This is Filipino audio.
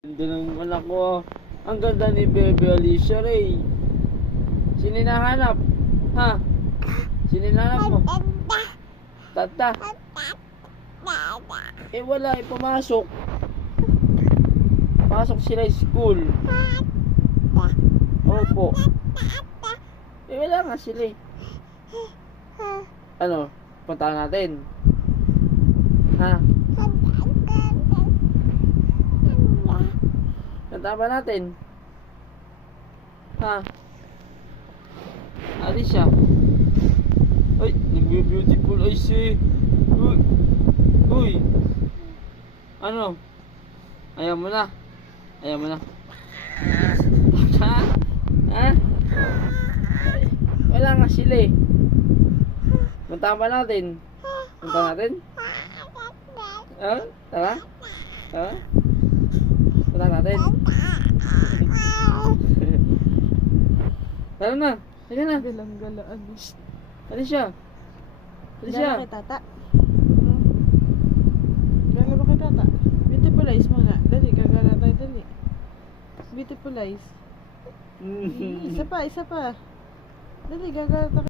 Ganda ng anak ko. Ang ganda ni Bebe Alicia Ray. Sino hinahanap? Ha? Sino hinahanap mo? Tata. Eh wala, pumasok. Pasok sila sa school. Opo. Eh wala nga sila eh. Ano? Puntahan natin. Ha? Puntahan ba natin? Ha? Alicia. Ay, nag-beautiful eyes eh. Uy. Uy. Ano? Ayaw mo na. Ayaw mo na. Ha? Ha? Wala nga sila eh. Puntahan ba natin? Puntahan natin? Ha? Tara? Ha? Puntahan natin? Tara na. Tara na. Galang-galaan. Alicia. Alicia. Gala kay tata. Gala ba kay tata? Beautiful eyes muna. Dali, gagala tayo dali. Beautiful eyes. Isa pa, isa pa. Dali, gagala tayo.